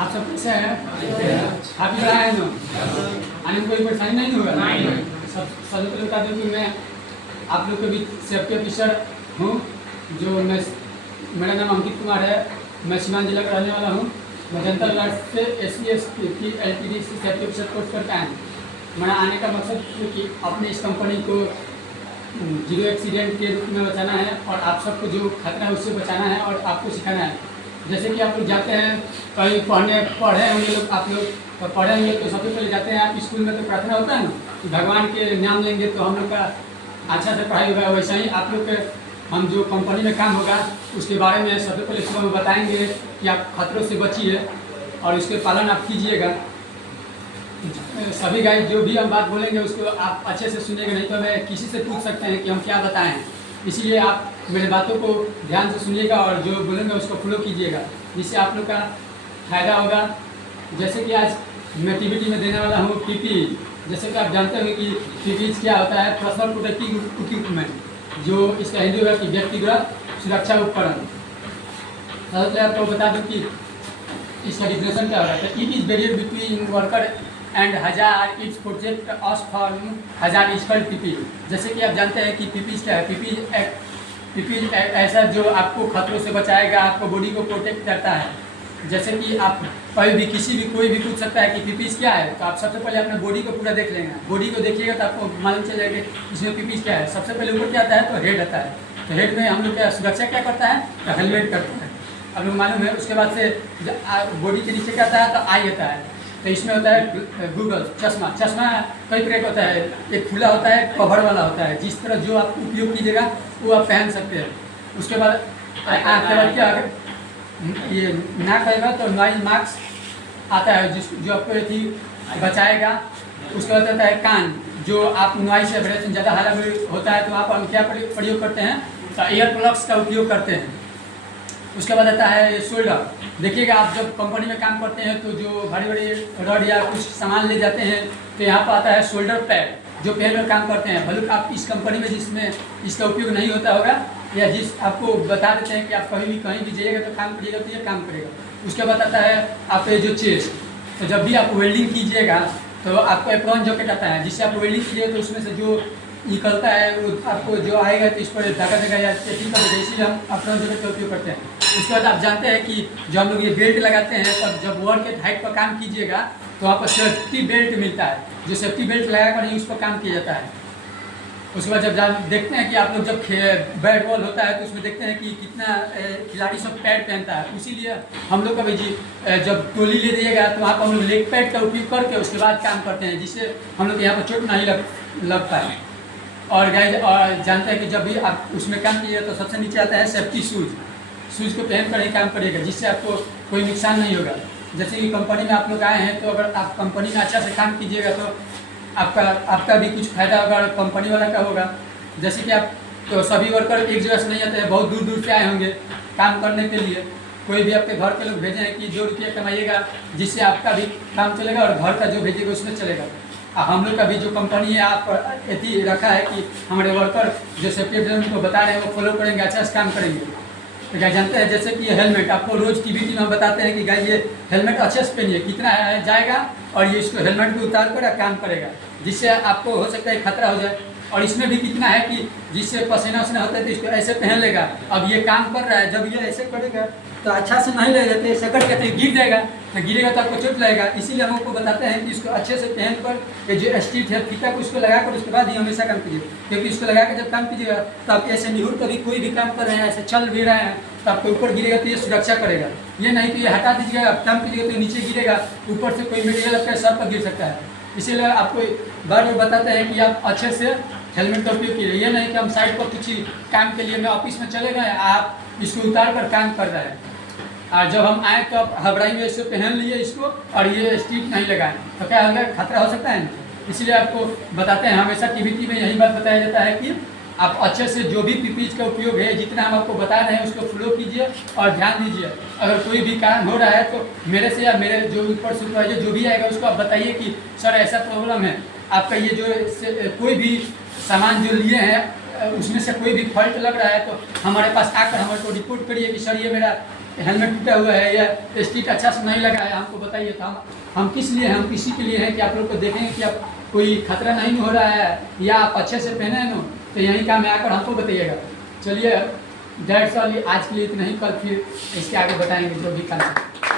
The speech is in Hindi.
आप सब कैसे हैं? आप ही आए ना? आने में कोई परेशानी नहीं होगा? सब लोग बता दूं कि मैं आप लोग के बीच सेफ्टी ऑफिसर हूँ। जो मेरा नाम अंकित कुमार है। मैं सीवान जिला का रहने वाला हूँ। मैं जनता गार्ड से SCS की LTD से सेफ्टी ऑफिसर कोर्स करके आया हूँ। मेरा आने का मकसद है कि अपने इस कंपनी को जीरो एक्सीडेंट के रूप में बचाना है और आप सबको जो खतरा है उससे बचाना है और आपको सिखाना है। जैसे कि आप लोग जाते हैं कहीं पढ़े होंगे लोग, आप लोग पढ़े होंगे तो सबसे पहले जाते हैं आप स्कूल में तो प्रार्थना होता है ना कि भगवान के नाम लेंगे तो हम लोग का अच्छा से पढ़ाई होगा। वैसा ही आप लोग के हम जो कंपनी में काम होगा उसके बारे में सबसे पहले सुबह में बताएंगे कि आप खतरों से बचिए और इसके पालन आप कीजिएगा। सभी गाइड जो भी हम बात बोलेंगे उसको आप अच्छे से सुनिएगा, नहीं तो हमें किसी से पूछ सकते हैं कि हम क्या बताएं। इसीलिए आप मेरे बातों को ध्यान से सुनिएगा और जो बोलेंगे उसको फॉलो कीजिएगा, जिससे आप लोग का फायदा होगा। जैसे कि आज मैं TBT में देने वाला हूँ PPE। जैसे कि आप जानते होंगे कि PPE क्या होता है, पर्सनल प्रोटेक्टिव इक्विपमेंट, जो इसका हिंदी होगा कि व्यक्तिगत सुरक्षा उपकरण। सबसे आपको बता दूँ कि इसका डिफिनेशन क्या होगा। तो it is barrier between worker and हजार इट्स प्रोजेक्ट अस फॉर्म हजार इज कॉल्ड PPE। जैसे कि आप जानते हैं कि PPE क्या है। PPE ऐसा जो आपको खतरों से बचाएगा, आपको बॉडी को प्रोटेक्ट करता है। जैसे कि आप कभी भी किसी भी कोई भी पूछ सकता है कि PPE क्या है, तो आप सबसे पहले अपने बॉडी को पूरा देख लेंगे। बॉडी को देखिएगा तो आपको मालूम चल जाएगा इसमें PPE क्या है। सबसे पहले ऊपर क्या आता है तो हेड आता है। तो हेड में हम लोग क्या सुरक्षा क्या करता है तो हेलमेट करता है, आप लोग मालूम है। उसके बाद से बॉडी के नीचे क्या आता है तो आई आता है। तो इसमें होता है गूगल चश्मा। चश्मा कई तरह का होता है, एक खुला होता है, कवर वाला होता है। जिस तरह जो आप उपयोग कीजिएगा वो आप पहन सकते हैं। उसके बाद आँख के बाद क्या ये नाक आएगा तो नॉइज मास्क आता है जो आपको थी बचाएगा। उसके बाद आता है कान, जो आप नॉइज से वाइब्रेशन ज़्यादा हल्ला होता है तो आप हम क्या प्रयोग करते हैं तो ईयर प्लग्स का उपयोग करते हैं। उसके बाद आता है शोल्डर। देखिएगा आप जब कंपनी में काम करते हैं तो जो बड़ी बड़ी रॉड या कुछ सामान ले जाते हैं तो यहाँ पर आता है शोल्डर पैड, जो पहन कर काम करते हैं। भले आप इस कंपनी में जिसमें इसका उपयोग नहीं होता होगा या जिस आपको बता देते हैं कि आप कहीं भी जाइएगा तो काम करिएगा तो ये काम करेगा। उसके बाद आता है आपके जो चेस्ट। तो जब भी आप वेल्डिंग कीजिएगा तो आपको एप्रॉन जैकेट आता है, जिससे आप वेल्डिंग कीजिएगा तो उसमें से जो निकलता है वो आपको जो आएगा तो इस पर धागा देगा या चेकिंग कर देगा। इसीलिए हम एप्रॉन जैकेट का उपयोग करते हैं। उसके बाद आप जानते हैं कि जो हम लोग ये बेल्ट लगाते हैं तब जब वर्क के हाइट पर काम कीजिएगा तो वहाँ पर सेफ्टी बेल्ट मिलता है, जो सेफ्टी बेल्ट लगाकर ही उस पर काम किया जाता है। उसके बाद जब देखते हैं कि आप लोग जब बैट बॉल होता है तो उसमें देखते हैं कि कितना खिलाड़ी सब पैड पहनता है। इसीलिए हम लोग कभी जी जब टोली ले दिएगा तो वहाँ पर हम लोग लेग पैड का उपयोग करके उसके बाद काम करते हैं, जिससे हम लोग यहाँ पर चोट नहीं लग पाए। और गाइस और जानते हैं कि जब भी आप उसमें काम कीजिएगा तो सबसे नीचे आता है सेफ्टी शूज़ को पहन कर ही काम करिएगा, जिससे आपको कोई नुकसान नहीं होगा। जैसे कि कंपनी में आप लोग आए हैं तो अगर आप कंपनी में अच्छा से काम कीजिएगा तो आपका भी कुछ फायदा होगा, कंपनी वाला का होगा। जैसे कि आप तो सभी वर्कर एक जगह से नहीं आते हैं, बहुत दूर दूर से आए होंगे काम करने के लिए। कोई भी आपके घर के लोग भेजे हैं कि 2 रुपये कमाइएगा, जिससे आपका भी काम चलेगा और घर का जो भेजिएगा उसमें चलेगा। हम लोग का भी जो कंपनी है आप ऐसी रखा है कि हमारे वर्कर जो सेफ्टी उनको बता रहे हैं वो फॉलो करेंगे, अच्छा से काम करेंगे। तो क्या जानते हैं जैसे कि ये हेलमेट आपको रोज़ TBT में हम बताते हैं कि गाइस ये हेलमेट अच्छे से पहनिए, कितना जाएगा और ये इसको हेलमेट को उतार कर काम करेगा, जिससे आपको हो सकता है खतरा हो जाए। और इसमें भी कितना है कि जिससे पसीना वसीना होता है तो इसको ऐसे पहन लेगा। अब ये काम कर रहा है, जब ये ऐसे करेगा तो अच्छा से नहीं लगेगा तो ऐसे करके तो गिर जाएगा, तो गिरेगा तो आपको चोट लगेगा। इसीलिए हम आपको बताते हैं कि इसको अच्छे से पहन कर जो स्ट्रीट है फीता को उसको लगाकर उसके बाद ही हमेशा काम कीजिए, क्योंकि इसको लगाकर जब काम कीजिएगा तो आप ऐसे निहुर कभी कोई भी काम कर रहे हैं, ऐसे चल भी रहे हैं तो आपके ऊपर गिरेगा तो ये सुरक्षा करेगा। ये नहीं कि ये हटा दीजिएगा, आप काम कीजिएगा तो नीचे गिरेगा, ऊपर से कोई मटेरियल आपके सर पर गिर सकता है। इसीलिए आपको बार बार बताते हैं कि आप अच्छे से हेलमेट का उपयोग कीजिए। ये नहीं कि हम साइड पर किसी काम के लिए मैं ऑफिस में चले गए, आप इसको उतार कर काम कर रहे हैं और जब हम आए तो आप हबड़ाई में इसको पहन लिए इसको और ये स्टिक नहीं लगाएं तो क्या होगा, खतरा हो सकता है ना। इसीलिए आपको बताते हैं, हमेशा TBT में यही बात बताया जाता है कि आप अच्छे से जो भी PPE का उपयोग है, जितना हम आपको बता रहे हैं उसको फॉलो कीजिए और ध्यान दीजिए। अगर कोई भी काम हो रहा है तो मेरे से या मेरे जो ऊपर सुपरवाइजर जो भी आएगा उसको आप बताइए कि सर ऐसा प्रॉब्लम है, आपका ये जो कोई भी सामान जो लिए हैं उसमें से कोई भी फॉल्ट लग रहा है तो हमारे पास आकर हमारे को रिपोर्ट करिए कि सर ये मेरा हेलमेट टूटा हुआ है या स्टिक अच्छा से नहीं लगा है, हमको बताइए। तो हम किस लिए हैं, हम किसी के लिए हैं कि आप लोग को देखेंगे कि आप कोई खतरा नहीं हो रहा है या आप अच्छे से पहने हैं ना, तो यहीं काम में आकर हमको बताइएगा। चलिए दैट्स ऑल, आज के लिए इतना ही, कल फिर इसके आगे बताएंगे जो भी करना है।